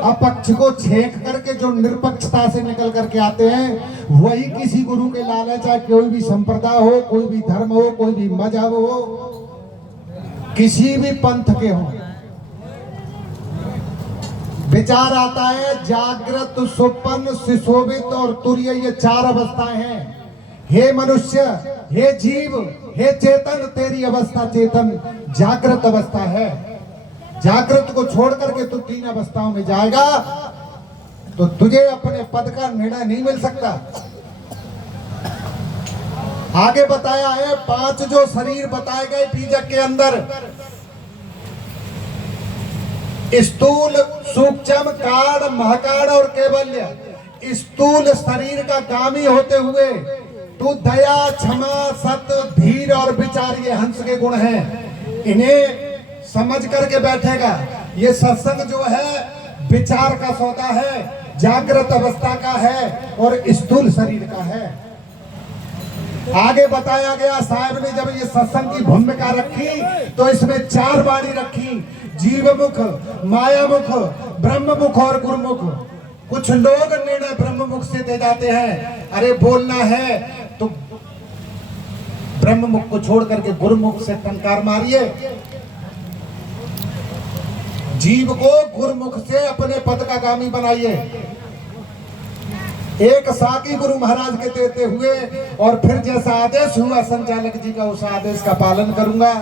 अपक्ष को छेक करके जो निरपक्षता से निकल करके आते हैं, वही किसी गुरु के लाल है। चाहे कोई भी संप्रदाय हो, कोई भी धर्म हो, कोई भी मजहब हो, किसी भी पंथ के हो। विचार आता है जागृत, सुपन, सुशोभित और तुर्य, ये चार अवस्थाएं हैं। हे मनुष्य, हे जीव, हे चेतन, तेरी अवस्था चेतन जागृत अवस्था है। जागृत को छोड़ करके तू तीन अवस्थाओं में जाएगा तो तुझे अपने पद का निर्णय नहीं मिल सकता। आगे बताया है 5 जो शरीर बताए गए बीजक के अंदर, स्थूल, सूक्ष्म, कारण, महाकारण और कैवल्य। स्थूल शरीर का कामी होते हुए तू दया, क्षमा, सत्य, धीर और विचार, ये हंस के गुण हैं। इन्हें समझ करके बैठेगा। ये सत्संग जो है विचार का सौदा है, जागृत अवस्था का है और स्थूल शरीर का है। आगे बताया गया, साहब ने जब ये सत्संग की भूमिका रखी तो इसमें 4 वाणी रखी, जीवमुख, मायामुख, ब्रह्ममुख और गुरुमुख। कुछ लोग निर्णय ब्रह्ममुख से दे जाते हैं, अरे बोलना है तो ब्रह्ममुख को छोड़ करके गुरुमुख से टंकार मारिए। जीव को गुरुमुख से अपने पद का गामी बनाइए। एक साकी गुरु महाराज के देते हुए और फिर जैसा आदेश हुआ संचालक जी का, उस आदेश का पालन करूंगा।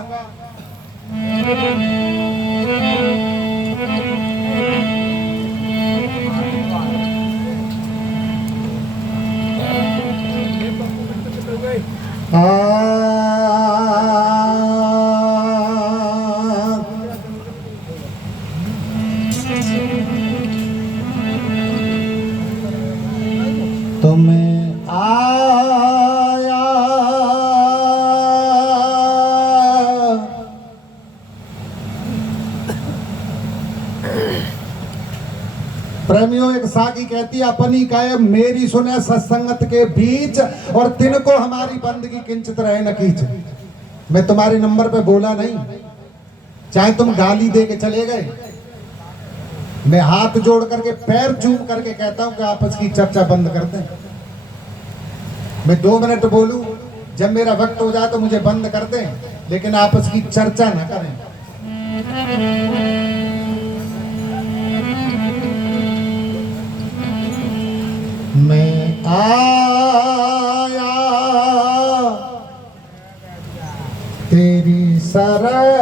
तुम्हें आया प्रेमियों, एक साकी कहती है, अपनी कहे मेरी सुने सत्संगत के बीच और तिनको हमारी बंदगी किंचित रहे न कीच। मैं तुम्हारे नंबर पे बोला नहीं, चाहे तुम गाली दे के चले गए, मैं हाथ जोड़ करके पैर चूम करके कहता हूं कि आपस की चर्चा बंद कर दें। मैं 2 मिनट बोलूं, जब मेरा वक्त हो जाए तो मुझे बंद कर दें, लेकिन आपस की चर्चा ना करें। मैं आया तेरी शरण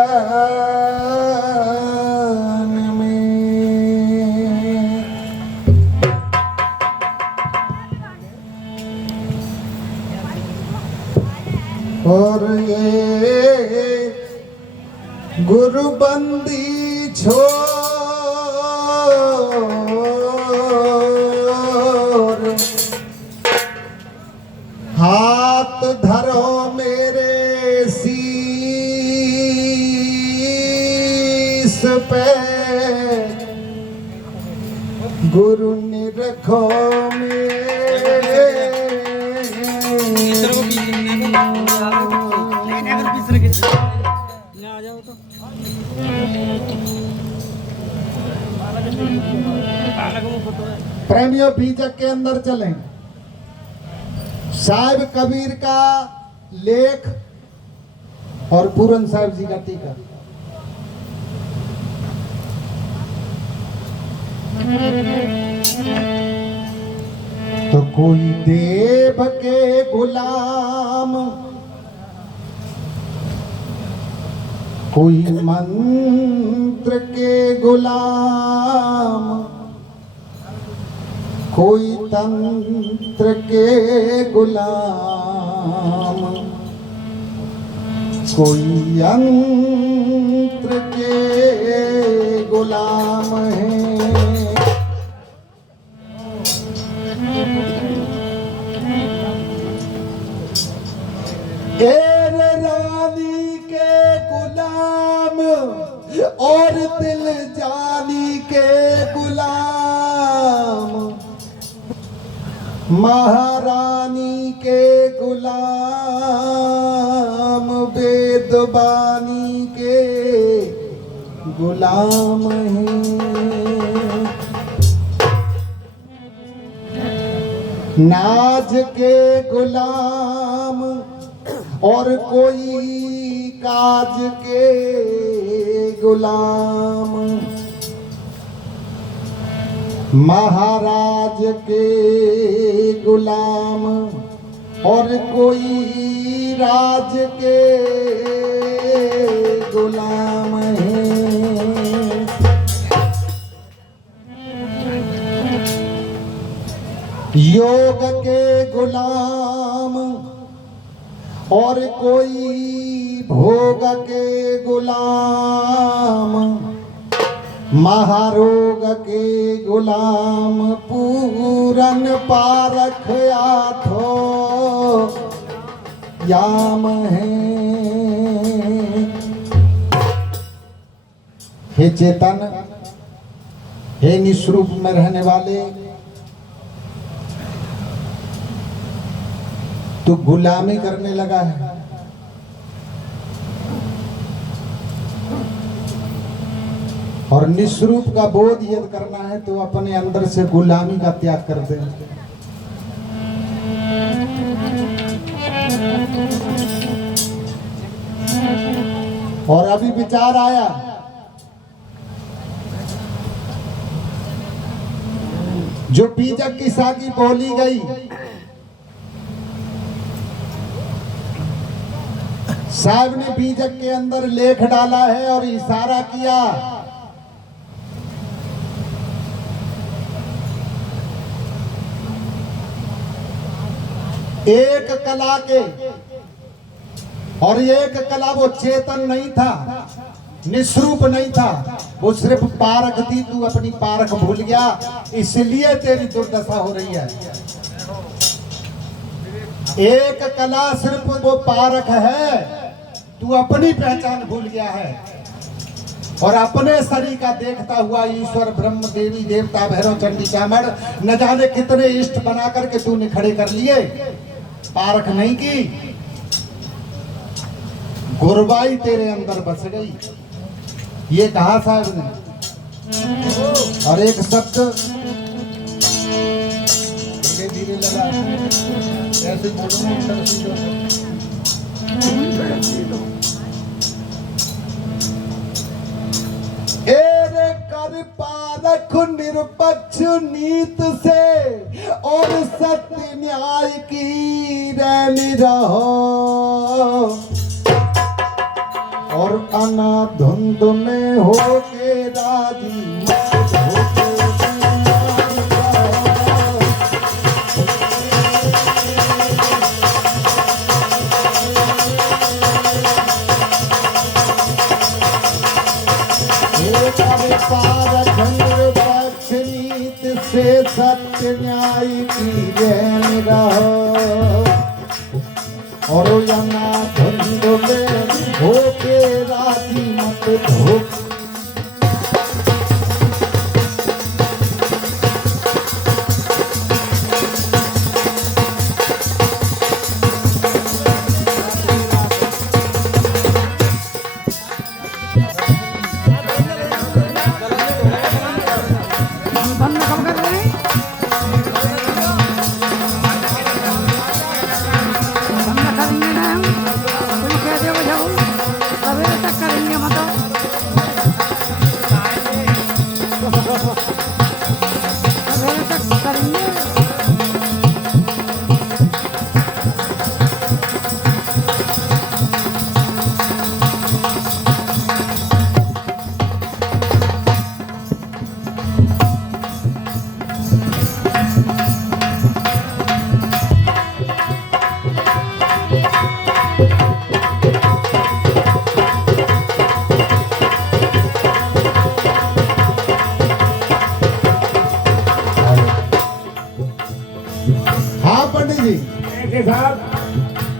और ये गुरु बंदी छोड़ हाथ धरो मेरे शीश पे, गुरु निरखो प्रेमियों, बीजक के अंदर चलें। साहिब कबीर का लेख और पूरन साहिब जी का टीका। तो कोई देव के गुलाम, कोई मंत्र के गुलाम, कोई तंत्र के गुलाम, कोई यंत्र के गुलाम है। रानी के गुलाम और दिल जानी के गुलाम, महारानी के गुलाम, वेदवानी के गुलाम हैं। नाज के गुलाम और कोई काज के गुलाम, महाराज के गुलाम और कोई राज के गुलाम है। योग के गुलाम और कोई भोग के गुलाम, महारोग के गुलाम पूरन पारख आठो याम है। हे चेतन, हे निस्वरूप में रहने वाले, तू गुलामी करने लगा है। और निस्वरूप का बोध यदि करना है तो अपने अंदर से गुलामी का त्याग कर दे। और अभी विचार आया, जो बीजक की साकी बोली गई, साहब ने बीजक के अंदर लेख डाला है और इशारा किया। एक कला के, और एक कला वो चेतन नहीं था, निस्वरूप नहीं था, वो सिर्फ पारक थी। तू अपनी पारक भूल गया, इसलिए तेरी दुर्दशा हो रही है। एक कला सिर्फ वो पारक है, तू अपनी पहचान भूल गया है और अपने शरीर का देखता हुआ ईश्वर ब्रह्म देवी देवता भैरव चंडी चामड़ न जाने कितने इष्ट बना करके तूने खड़े कर लिए, पारख नहीं की। गुरबाई तेरे अंदर बस गई, ये कहा साहब ने। और एक शब्द धीरे धीरे लगा, ऐसे बोलूं एरे कर पारख निरपक्ष नीत से और सत्य न्याय की रैनी रहो, और अनाधुंध में हो के राजी पारख निरपक्ष नीत से सत्य न्याय की रैनी रहो, और अनाधुंध में हो के राजी मत हो।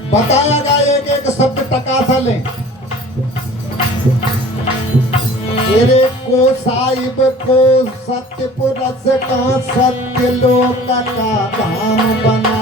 बताया गया एक एक शब्द टकासा लें। तेरे को साहिब को सत्यपुरस का सत्य लोक का धाम बना,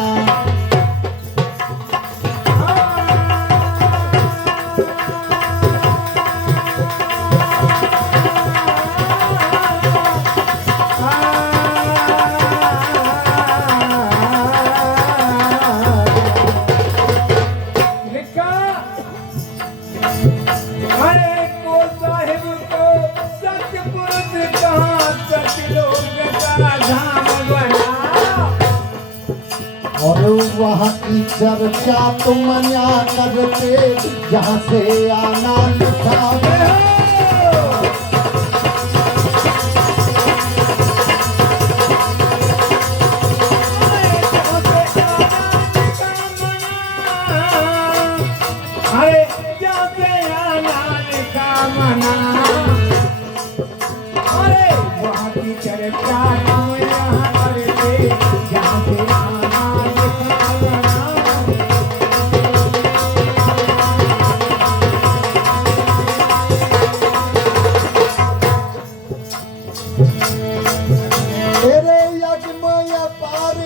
और वहाँ की चर्चा तुम ना करते जहाँ से आना लिखा तेरे यज्ञ में पार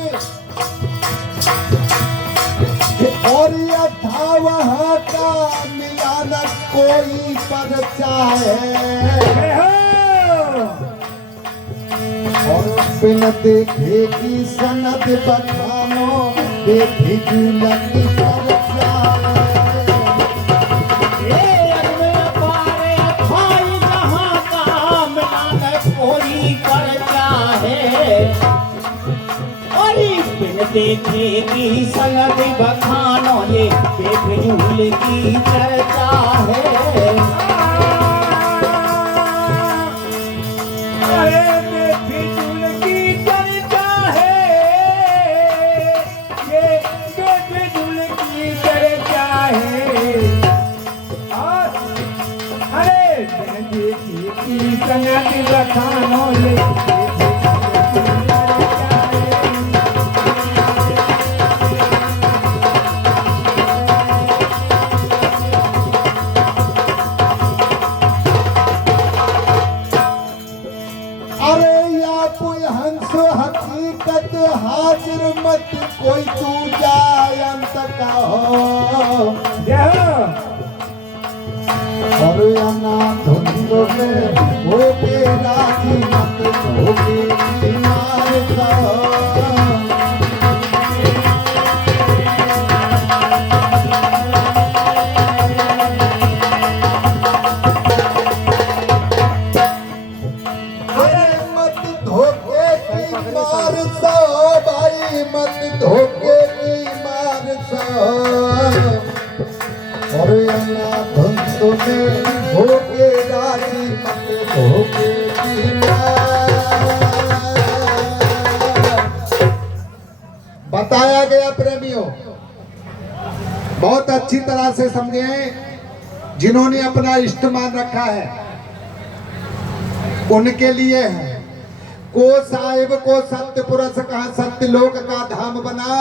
और यह था वहाँ का मिलाना कोई परचा है और बिन देखे की सनद बखानो देखी लगी परचा देखे की संगत बखानो ये बेफिजूल की चर्चा है। अरे बेफिजूल की चर्चा है, ये बेफिजूल की चर्चा है। अरे देखे की संगत बखानो ये हकीकत हाजिर मत कोई तू जायंत का हो और अना धुंध में हो के राजी मत हो के बीमार का मत धोखे की मार सा और धुंध में होके राजी मत धोखे की मार। बताया गया प्रेमियों, बहुत अच्छी तरह से समझे जिन्होंने अपना इष्ट मान रखा है उनके लिए है। को साहिब को सत्य पुरुष कहा सत्य लोक का धाम बना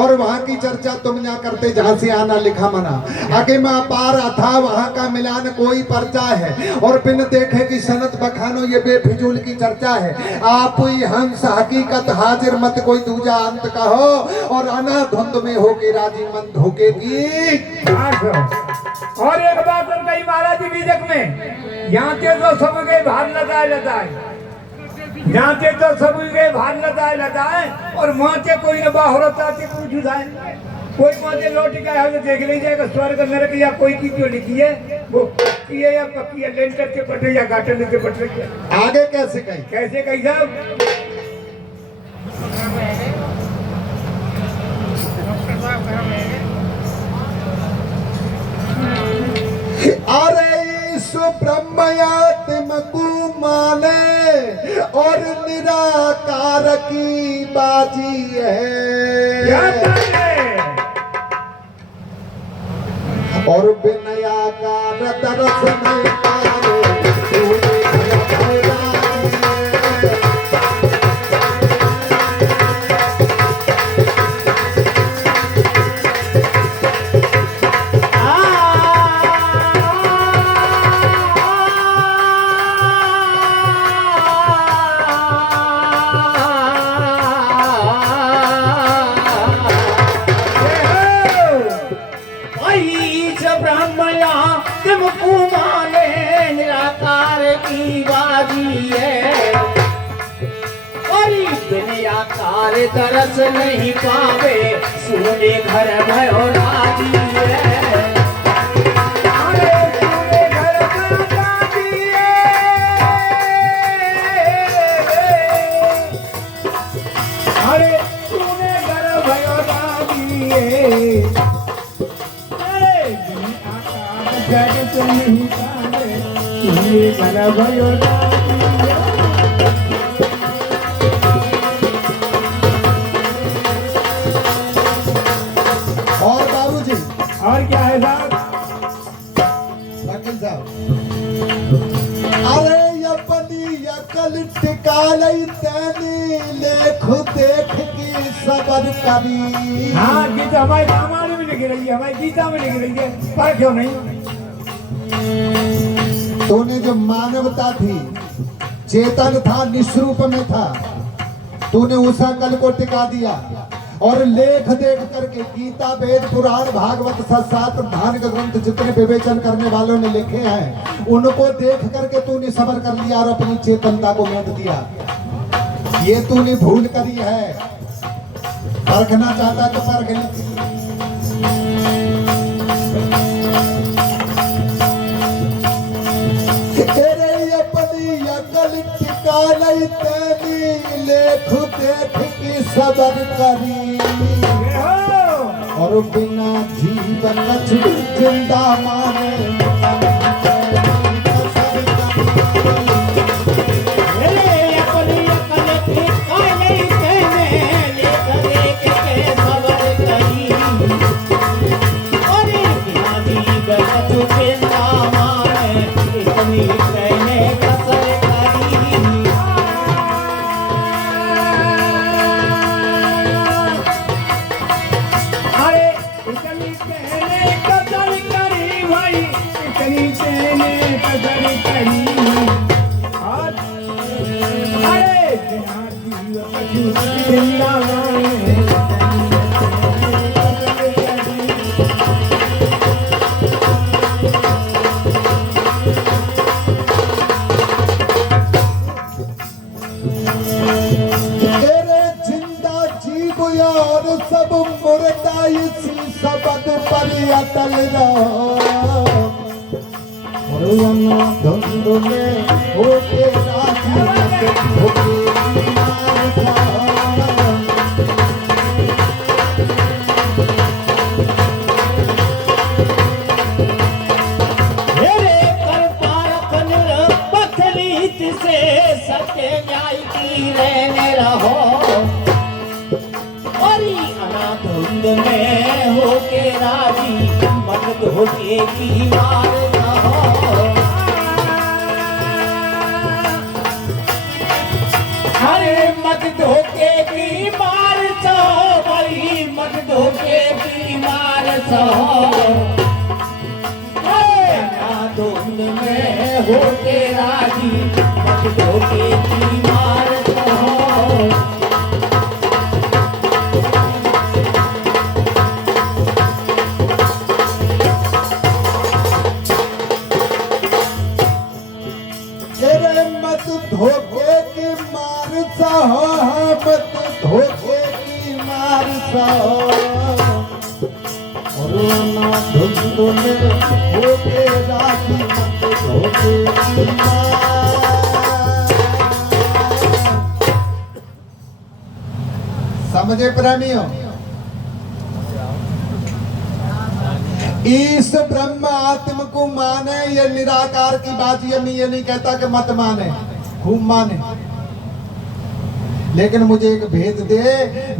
और वहाँ की चर्चा तुम ना करते जहाँ से आना लिखा मना। आगे में अपार अथा वहाँ का मिलान कोई पर्चा है और बिन देखे की सनत बखानो ये बेफिजूल की चर्चा है। आप ही हंस हकीकत हाजिर मत कोई दूजा अंत कहो और अना धुंध में होके राजी मन धोखे की। और एक बात और कही महाराज जी बीजक में यहाँ के तो सब के भार लगाए जाता है, यहाँ के तो सब के भार लगाए और वहाँ के कोई न बाहर होता के पूछ उठाए कोई वहाँ लौट के आया तो देख लीजिएगा स्वर्ग नरक या कोई की जो लिखी है वो पक्की है या पक्की है, लेंटर के पटरे या गाटन के पटरे। आगे कैसे कही साहब अरे ब्रह्मयात्म को माने और निराकार की बाजी है और बिनयाकार तरस नहीं पारे तरस नहीं पावे सुने घर भयो राजी है। अरे सुने घर भयो अरे बिन आकार जगत नहीं जाने तुम्हें घर भयो और बाबूजी और क्या है साहब? वकील साहब, अरे अपनी अकल टिकालई तैनी लेख देख की सबर करी। हाँ गीता हमारे रामायण में लिखी रही है, हमारी गीता में लिखी रही है, पर क्यों नहीं? तूने जो मानवता थी, चेतन था, निस्रूप में था, तूने उस अकल को टिका दिया और लेख देख करके गीता, वेद, पुराण, भागवत, शास्त्र, धार्मिक ग्रंथ जितने विवेचन करने वालों ने लिखे हैं उनको देख करके तूने सबर कर लिया और अपनी चेतनता को मेंट दिया। ये तूने भूल करी है। परखना चाहता तो परख ली। तेरे अपनी अकल टिका नहीं तेरी लेख देख की सबर करी और बिना जीवन कछु जिंदा माने सब मुर्दा इसी सबद पर अटल रहो और वना धुंध में होके राजी होके मार खाओ। मेरे कर पारखन पथरीत से सत्य न्याय की रहने रहो धुंध में होके राजी मत धोखे की मार रहो। अरे मत धोखे की मार सहो भाई मत धोखे की मार सहो। धुंध में होके राजी मत धोखे की मार सहो। धोखे की मार सहो मत धोखे की मार सहो और ना धुंध में होके राजी मत धोखे की मार। समझे प्रेमियों, इस ब्रह्म आत्म को माने ये निराकार की बात। ये नहीं कहता कि मत माने, खूब माने, लेकिन मुझे एक भेद दे,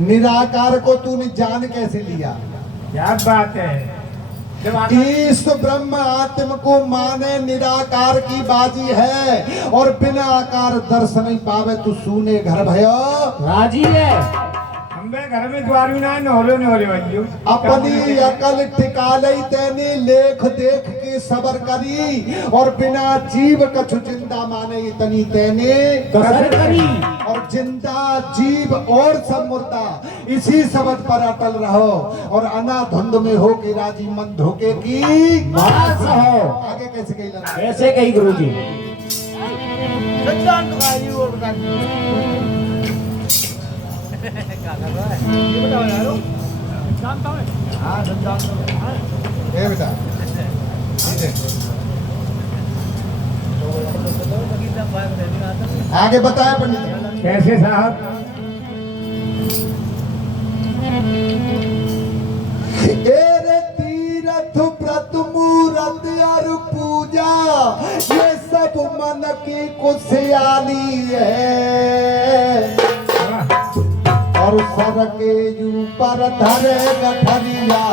निराकार को तूने जान कैसे लिया? क्या बात है? इस ब्रह्म आत्म को माने निराकार की बाजी है और बिना आकार दर्शन नहीं पावे तू सूने घर भयो राजी है। घर में द्वार भी ना नौले भाई अपनी अकल टिकालई तेने लेख देख के सबर करी और बिना जीव कछु जिंदा माने इतनी तेने कसर करी और जिंदा जीव और सब मुर्दा इसी शब्द पर अटल रहो और अना धुंध में हो के राजी मन धोखे की मार सहो। आगे कैसे कही लगा? कैसे कही गुरुजी? बेटा आगे बताया पंडित। कैसे साहब? एरे तीर्थ व्रत मूरत और पूजा ये सब मन की खुशहाली है। और सर के ऊपर धरे गठरिया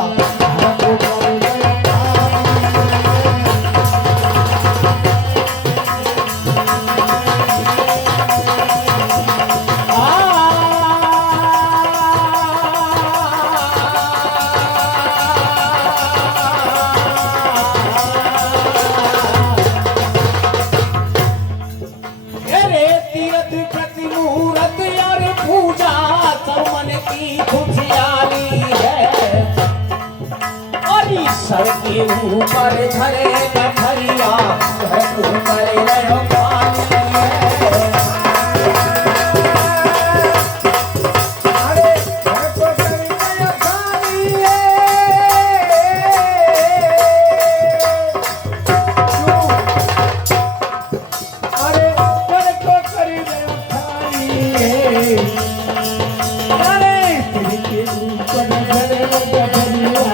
अरे तीर्थ प्रति मुहूर्त और पूजा सब मन की खुशहाली है। और सर के ऊपर धरे गठरिया ऊपर रहो पानी है। अरे तो करी गया खाली है। अरे तो करी गया खाली है। अरे तेरे के ऊपर धरे गठरिया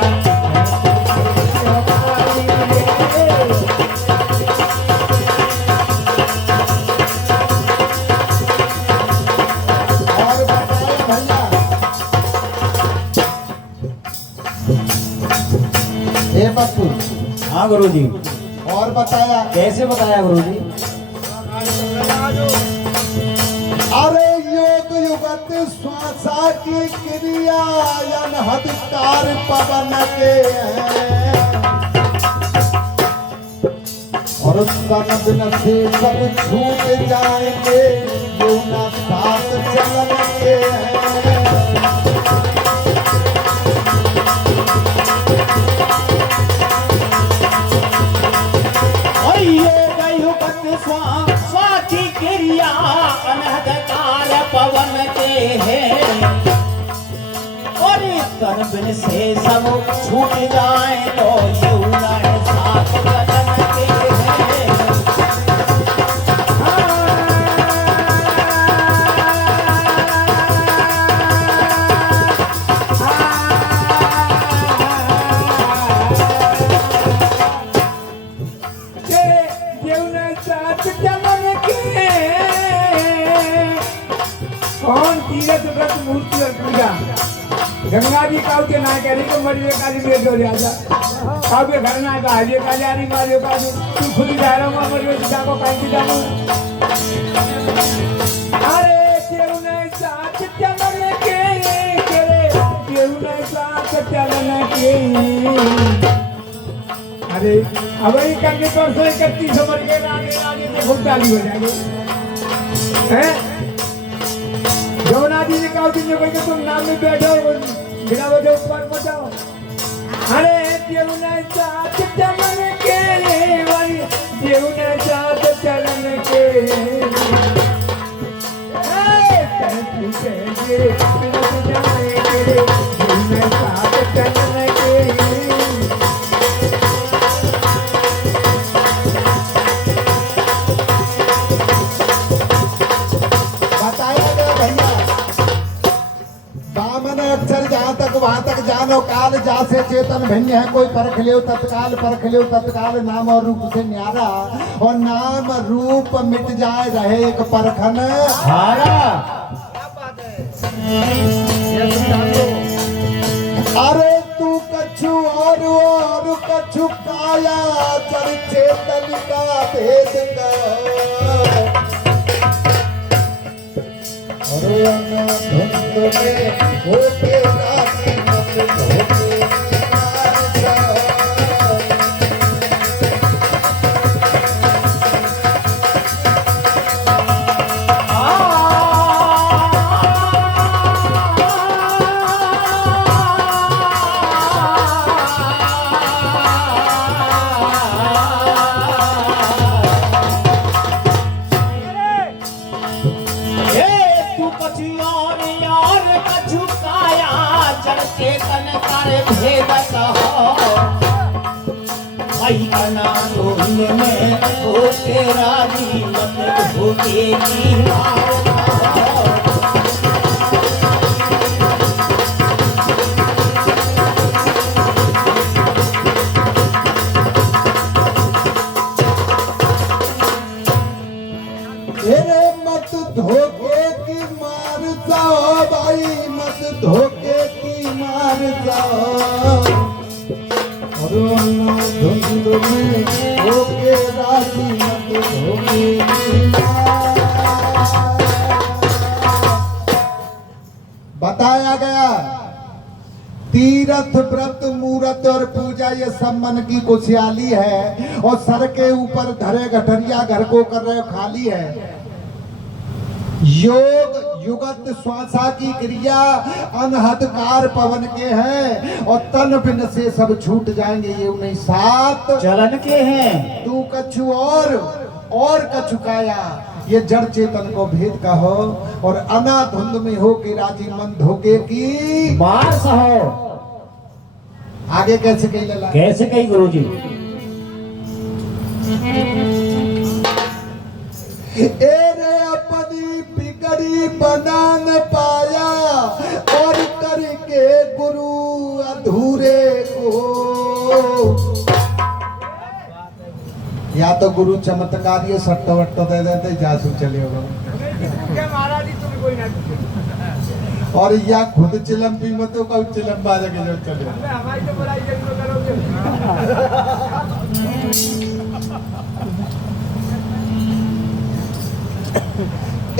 और बताए भैया ए पप्पू हाँ गुरुजी, और बताया कैसे बताया गुरुजी? अरे योग युगत श्वासा की क्रिया अनहदकार पवन के हैं। और सन बिन से सब छूट जाएंगे जो न साथ चलन के हैं। और ये गयुगत स्वाति क्रिया अनहदकार पवन के हैं। और इस तन बिन से सब छूट जाए तो यमुना साथ गगन के हैं। कौन तीरथ व्रत मूर्ति और पूजा गंगा जी का के ना करी को मरिए का जी बेट हो जाता अब ये घर ना का हाजे का जारी मारियो का तू खुद ही जा रहा हूं मरियो सीधा को काई जाऊं। अरे केहू नहीं साथ चलन के तेरे केहू नहीं साथ चलन के। अरे अब ही करने पर 31 मर के आगे आगे में खूब चालू हो जाएंगे हैं। जमुना जी ने कहा कि तुम नाम में बैठो बिना वजह ऊपर पहुंचाओ। अरे यमुना साथ चलन के वाली यमुना साथ चलन के पूछेंगे जाएंगे यमुना साथ चलन के। बताया गया भैया बामन अक्षर जहाँ तक वहाँ तक जानो काल जा से चेतन भिन्न है। कोई परख ले तत्काल नाम और रूप से न्यारा। और नाम रूप मिट जाए रहे एक परखन हारा। अरे तू कछु और कछु काया चर चेतन का भेद करो। धुंध में होके राशि मत धोके मार जाओ। चेतन कर भेदत हो भाई अनारोही में हो तेरा जीवन होके धोखे की मार जाओ और अन्ना धुंध में होके राजी मत धोखे की मार। बताया गया तीर्थ व्रत मूर्त और पूजा ये सब मन की खुशहाली है और सर के ऊपर धरे गठरिया घर को कर रहे खाली है। योग युगत श्वासा की क्रिया अनहदकार पवन के हैं और तन बिन से सब छूट जाएंगे ये उन्हें सात चलन के हैं। तू कछु और कछु काया ये जड़ चेतन को भेद कहो और अनाधुंध में हो के राजी मन धोखे की मार सहो। आगे कैसे कही लला कैसे कही गुरुजी? एरे अपनी बिगड़ी बना न पाया और करके गुरु अधूरे को। या तो गुरु चमत्कार ये सट्टो वट्टो दे देते जासू चले होगा महाराज जी तुम्हें कोई ना पूछे। और या खुद चिलम पी मतो का चिलम बाजा के जो चले हमारी तो बुराई जरूर करोगे।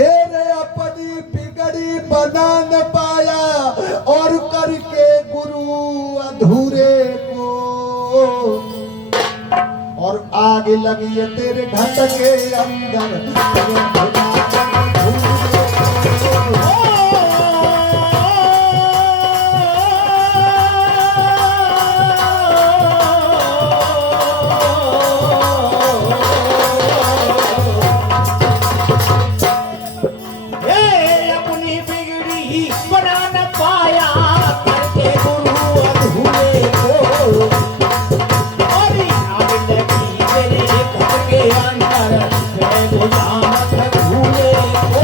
एरे अपनी बिगड़ी बना न पाया और करके गुरु अधूरे को और आग लगी है तेरे घट के अंदर अपनी बिगड़ी बना न पाया करके गुरु अधूरे को और आग लगी तेरे घर के अंदर मैं गुलामत भूले को।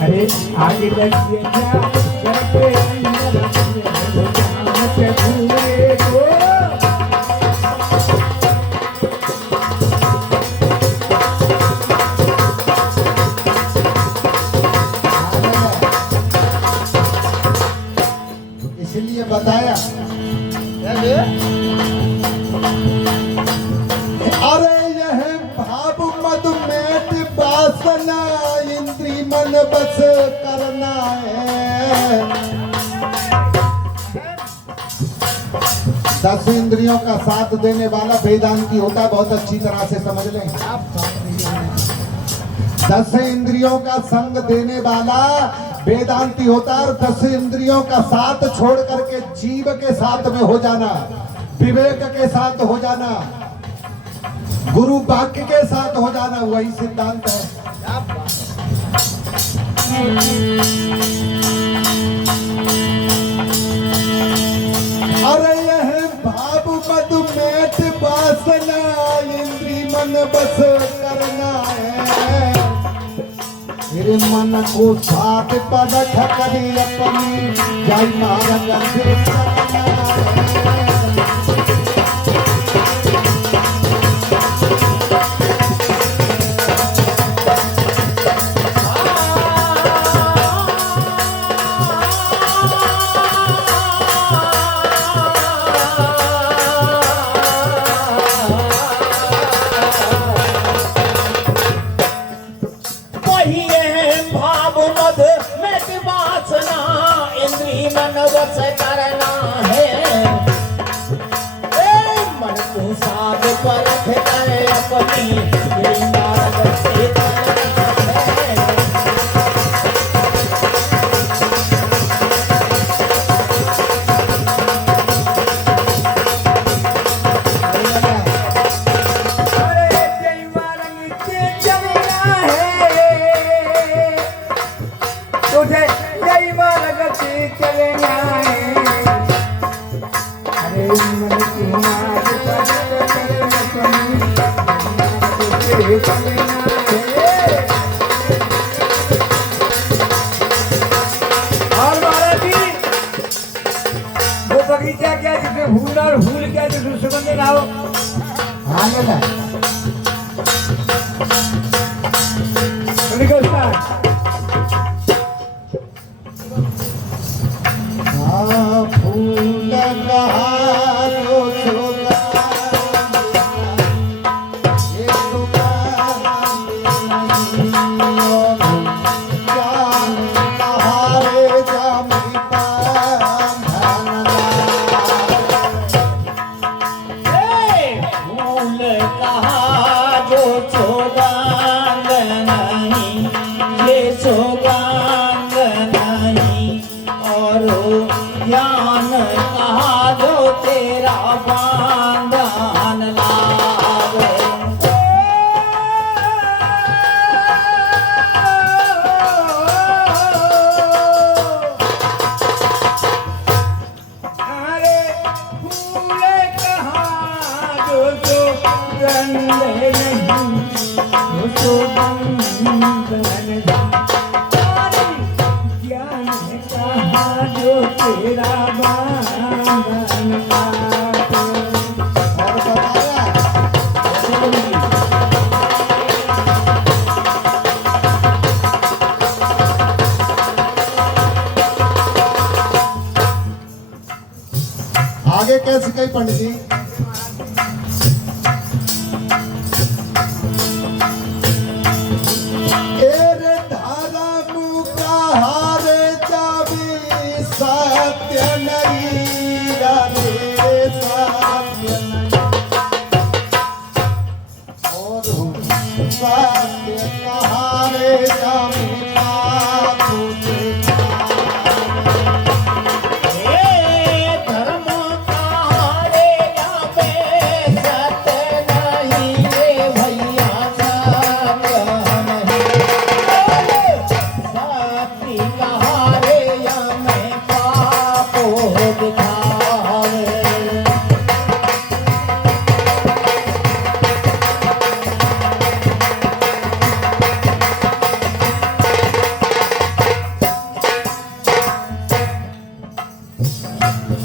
अरे आगे लगिए क्या करते भूले को। इसलिए बताया अरे यह भाव मद मेट वासना इंद्री मन बस करना है। 10 इंद्रियों का साथ देने वाला वेदांती होता है, बहुत अच्छी तरह से समझ लें। 10 इंद्रियों का संग देने वाला वेदांती होता है और 10 इंद्रियों का साथ छोड़ करके जीव के साथ में हो जाना, विवेक के साथ हो जाना, गुरु वाक्य के साथ हो जाना, वही सिद्धांत है। अरे यह भाव मद मेट वासना इंद्री मन बस करना है। मेरे मन को साथ पदख करी अपनी जय मारग से करना है। वही है भाव मद में वासना इंद्री मन बस करना है। मन को साध पर करे अपनी यही मार्ग से करना है। अरे जय मारंग के चलना है तुझे जय मारंग के चलना है। फूल और फूल क्या जो सुगंध लाओ हाँ ले ला उनको स्टार्ट हाँ फूल कहारो सुगंध ये सुगंध जान कहारे जामी फूल कहा जो सौगांग नहीं, ये सौगांग नहीं, और ज्ञान कहा जो तेरा बांधन लावे। अरे फूल कहाँ जो सुगंध नहीं, वो सुगंध नहीं। अरे ज्ञान कहाँ जो तेरा बांधन लावे। और बताया आगे कैसे कही पंडित जी एरे धारा मुका हारे जावी सत्य नहीं रे सत्य नहीं और सत्य कहारे जावी पापू धर्म कहारे जावे सत्य नहीं रे भैया सत्य नहीं। सत्य कहारे में पापो दिखावे।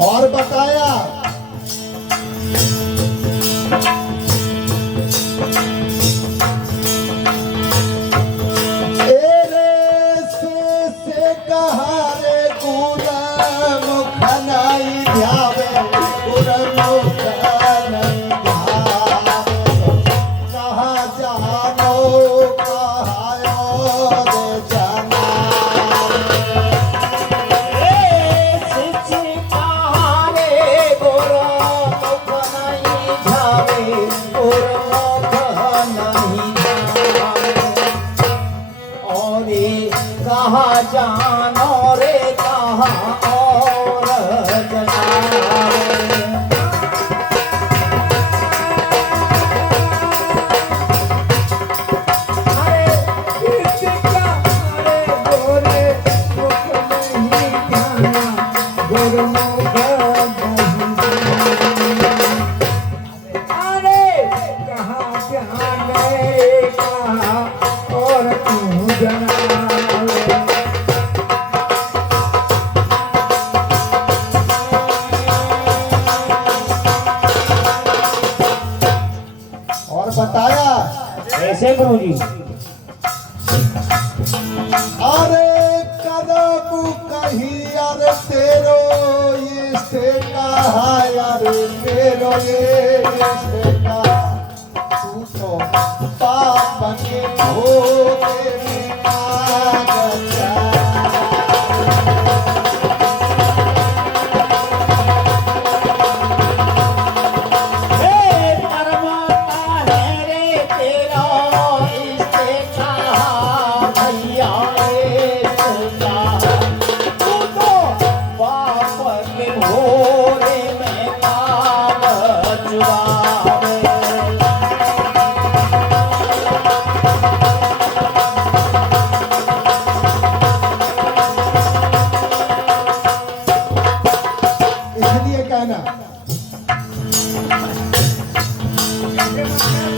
और बताया एरे से कहारे गुरमुख नहीं ध्यावे गुरमुख नहीं ध्यावे कहाँ जानो कहाँ रे जाना कहाँ जानो रे कहाँ और जनावे। और बताया ऐसे गुरु जी अरे कदम कहीं अरे तेरो ये से कहा अरे तेरो ये से कहा तू तो पाप के भोगे में कागजा इसलिए कहना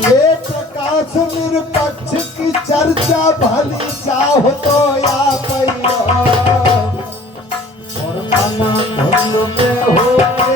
एक प्रकाश निरपक्ष की चर्चा भली चाहो तो या पैरो और मना धुंध में हो के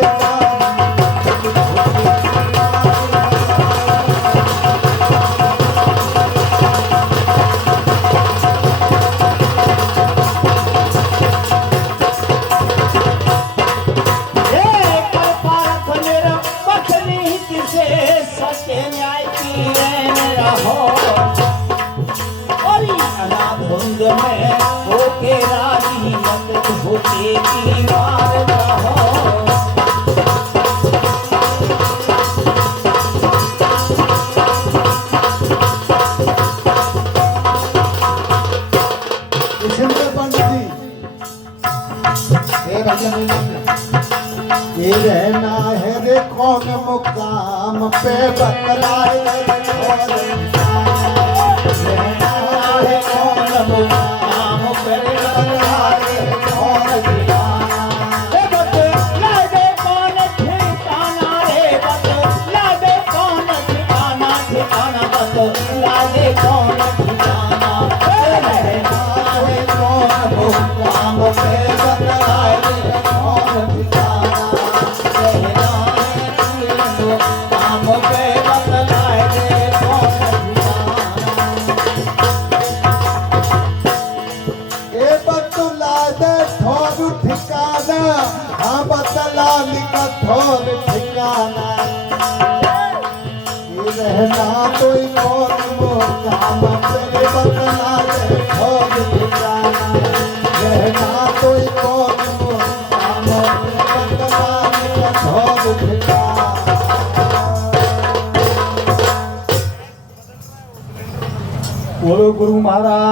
सूर में होके राजी मत होके की मार रहो इसलिए पंडित जी ये भजन ये रहना है रे कौन मुकाम पे बतलाए और रहना है कौन मुकाम पे बतलाए और रे बतला दे कौन ठिकाना रे बतला दे कौन ठिकाना ठिकाना बतला दे कौन ठिकाना रहना है कौन मुकाम पे बतलाए और ठिकाना रहना है काम पे बतलाए दे कौन ए बतला दे थोर ठिकाना हाँ बतला लिखा थोर ठिकाना ये रहना कोई कौन मुकाम पे बतला दे थोर ठिकाना रहना कोई कौन मुकाम पे बतला लिखा थोर ठिकाना बोलो गुरु महाराज।